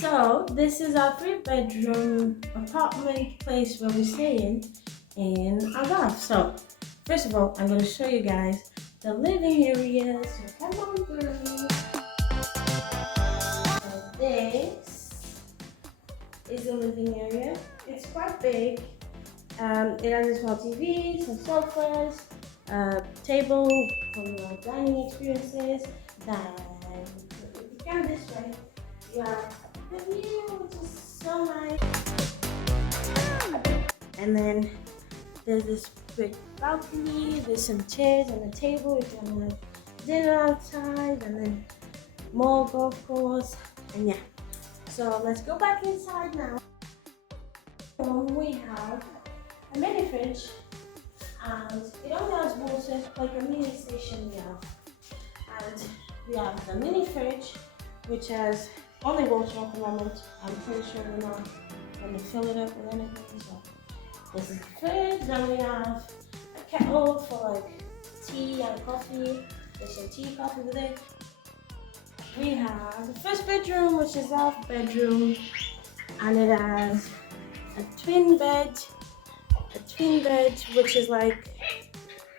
So this is our 3-bedroom apartment place where we're staying in Algarve. So first of all, I'm going to show you guys the living area. So come on through. So this is the living area. It's quite big. It has a small TV, some sofas, table for your dining experiences. Then if you come this way, you have the view, which is so nice. And then there's this big balcony. There's some chairs and a table if you want to have dinner outside, and then more golf course. And yeah, so let's go back inside now. We have a mini fridge, and it only has water, like a mini station we have. And we have the mini fridge, which has only water at the moment. I'm pretty sure we're not going to fill it up with anything. So this is the fridge. Then we have a kettle for like tea and coffee. There's some tea, coffee with it. We have the first bedroom, which is our bedroom, and it has a twin bed, which is like,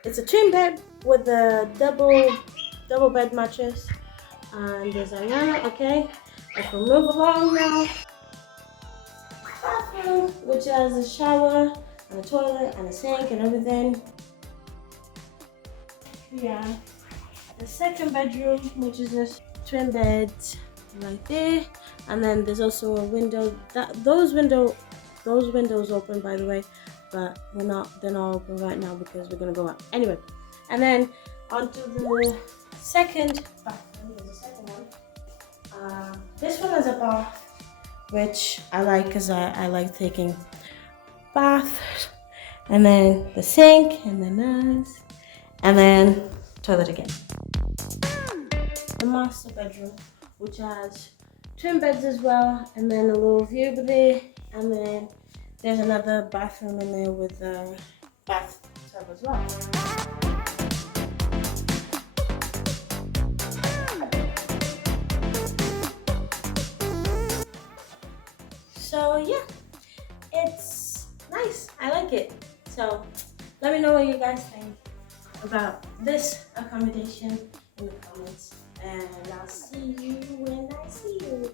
it's a twin bed with a double bed mattress, and there's a ladder. Okay, let's move along now. Bathroom, which has a shower and a toilet and a sink and everything. We have the second bedroom, which is a twin bed right there, and then there's also a window. Those windows open, by the way, but they're not open right now because we're gonna go out anyway. And then onto the second bathroom. There's a second one. This one is a bath, which I like because I like taking baths. And then the sink, and then this, and then toilet again. The master bedroom, which has twin beds as well, and then a little view over there, and then there's another bathroom in there with a bathtub as well. So yeah, it's nice. I like it. So let me know what you guys think about this accommodation in the comments, and I'll see you when I see you.